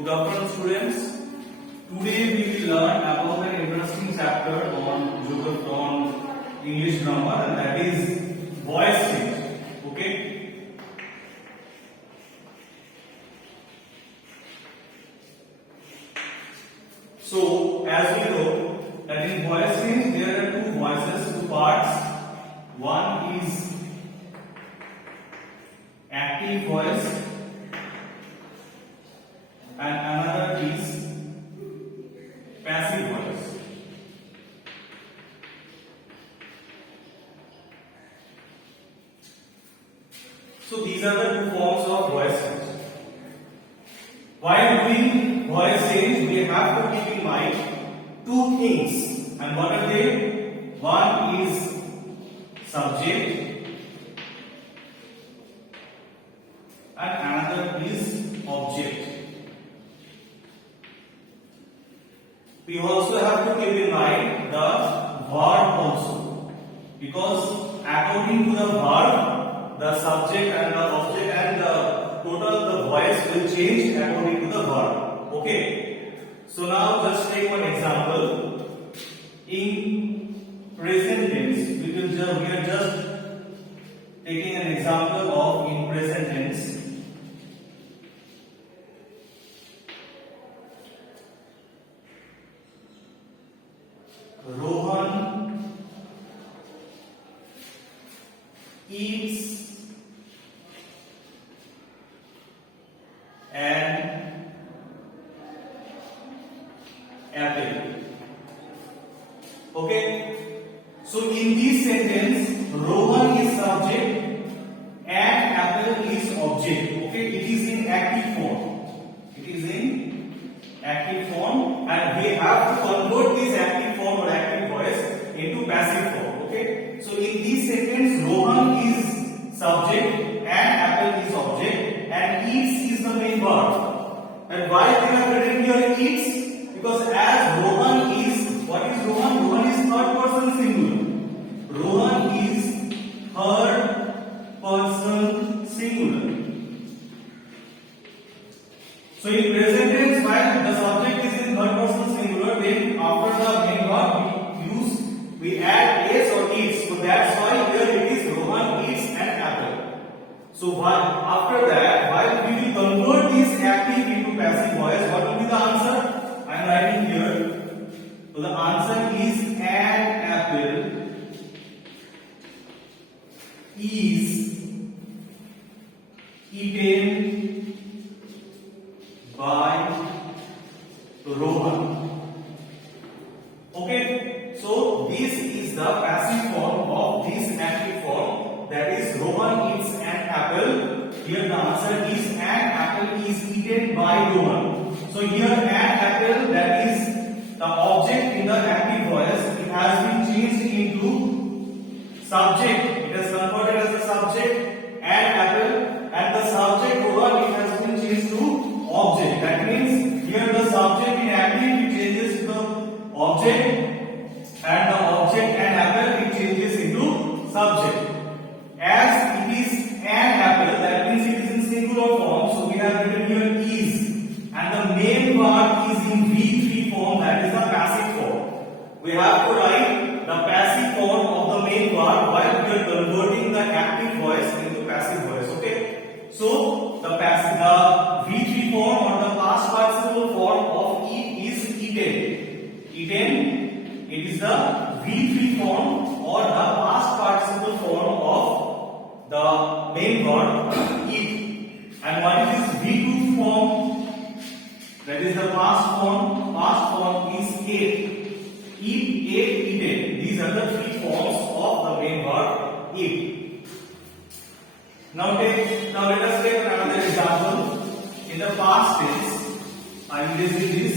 Good afternoon, students. Today we will learn about an interesting chapter on geography on English grammar, and that is voice change. Okay. So as we know that in voice change there are two voices, two parts. One is active voice and another is passive voice. So these are the two forms of voice change. While doing voice change, we have to keep in mind two things, and what are they? One is subject and another is object. We also have to keep in mind the verb also, because according to the verb, the subject and the object and the total the voice will change according to the verb. Okay. So now just take one example. In present tense, we are just taking an example of in present tense. Rohan eats an apple. Okay. So in this sentence, Rohan is subject and apple is object. Okay. It is in active form. It is in active form, and we have to convert this active form or active voice into passive form. Okay. So in this sentence, Rohan is subject and apple is object, and eats is the main verb. And why we have written here eats? Because as Rohan is, what is Rohan? Rohan is third person singular. Rohan is third person singular. So in present tense, while the subject is in third person singular, then after the main verb we add s or eats. So that's why here it is Rohan eats an apple. So while after that, while we will convert this active into passive voice, what will be the answer? I am writing here. So the answer is an apple is eaten by Rohan. Okay, so this is the passive form of this active form, that is Rohan eats an apple. Here the answer is an apple is eaten by Rohan. So here an apple, that is the object in the active voice, it has been changed into subject. It has converted as the subject and apple, and the subject Rohan, it has been changed to object. That means here the subject in active it changes to the object, and the object and apple it changes into subject. As it is an apple, that means it is in singular form, so we have written here is, and the main verb is in V3 form, that is the passive form. We have to write the passive form of the main verb while we are converting the active voice into passive voice. Okay. So the V3 form or the past participle form of eat is eaten. Eaten, it is the V3 form or the past participle form of the main verb eat. And what is this V2 form? That is the past form. Past form is ate. Eat, ate, eaten. These are the three forms of the main verb eat. Now let us take another example. In the past tense, I am using this.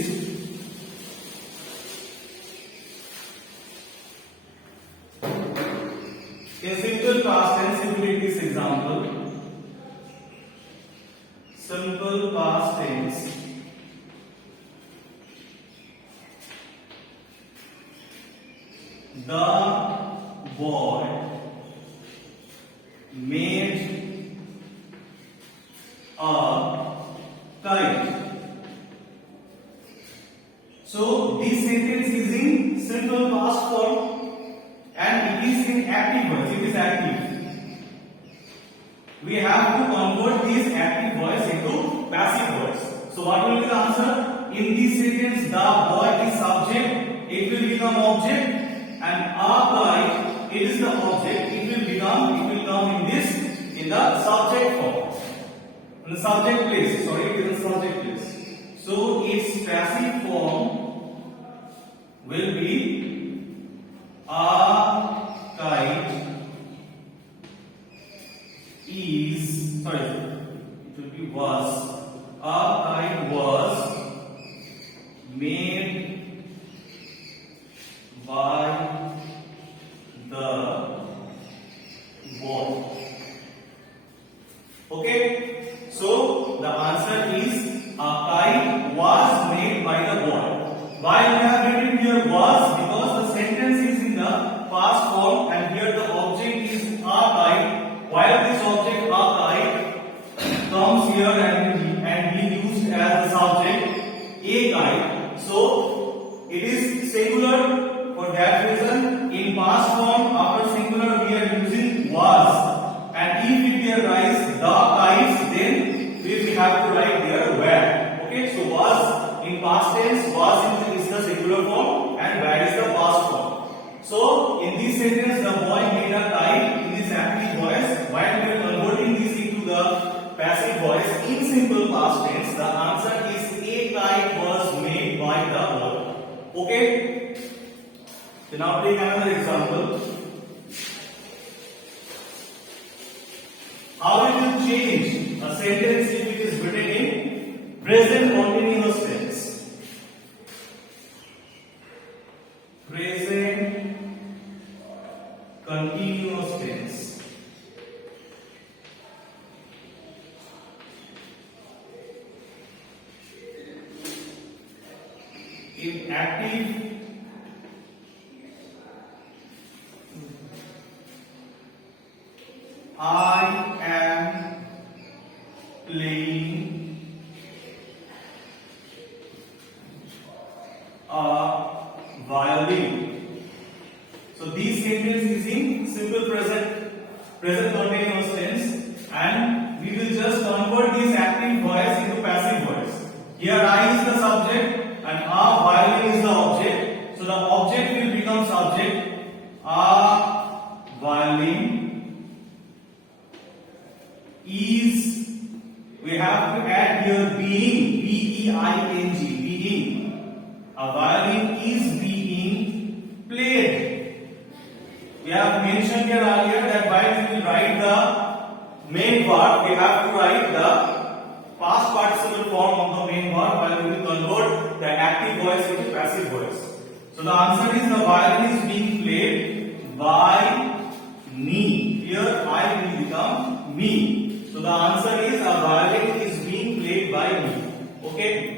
In simple past tense, simply take this example. Simple past tense. The boy made a kite. So this sentence is in simple past form and it is in active voice. It is active. We have to convert this active voice into passive voice. So what will be the answer? In this sentence, the boy is subject. It will become object, and a guy, it is the object. It will come in the subject form. In the subject place. Sorry, it is the subject place. So its passive form will be a kite is, sorry, it will be was. A kite was made by the boy. Okay, so the answer is a kite was made by the boy. Why we have written here was? Because the sentence is in the past form and here the object is a kite. While this object a kite comes here and be used as the subject a kite, so it is singular. For that reason, in past form after singular we are using was, and if it here writes the kites, then we will have to write there were. Okay, so was in past tense, was is the singular form and were is the past form. So in this sentence, the boy made a kite in this active voice. While we are converting this into the passive voice in simple past tense, the answer is a kite was made by the boy. Okay. So now take another example. How it will change a sentence if it is written in present continuous tense. Present continuous tense. In active I am playing a violin. So this sentence is in simple present continuous tense, and we will just convert this active voice into passive voice. Here I is the subject and a violin is the object. So the object will become subject. A violin is, we have to add here being, B-E-I-N-G, being. A violin is being played. We have mentioned here earlier that while we will write the main verb, we have to write the past participle form of the main verb while we will convert the active voice into passive voice. So the answer is the violin is being played by me. Here I will become me. So the answer is a violin is being played by me. Okay.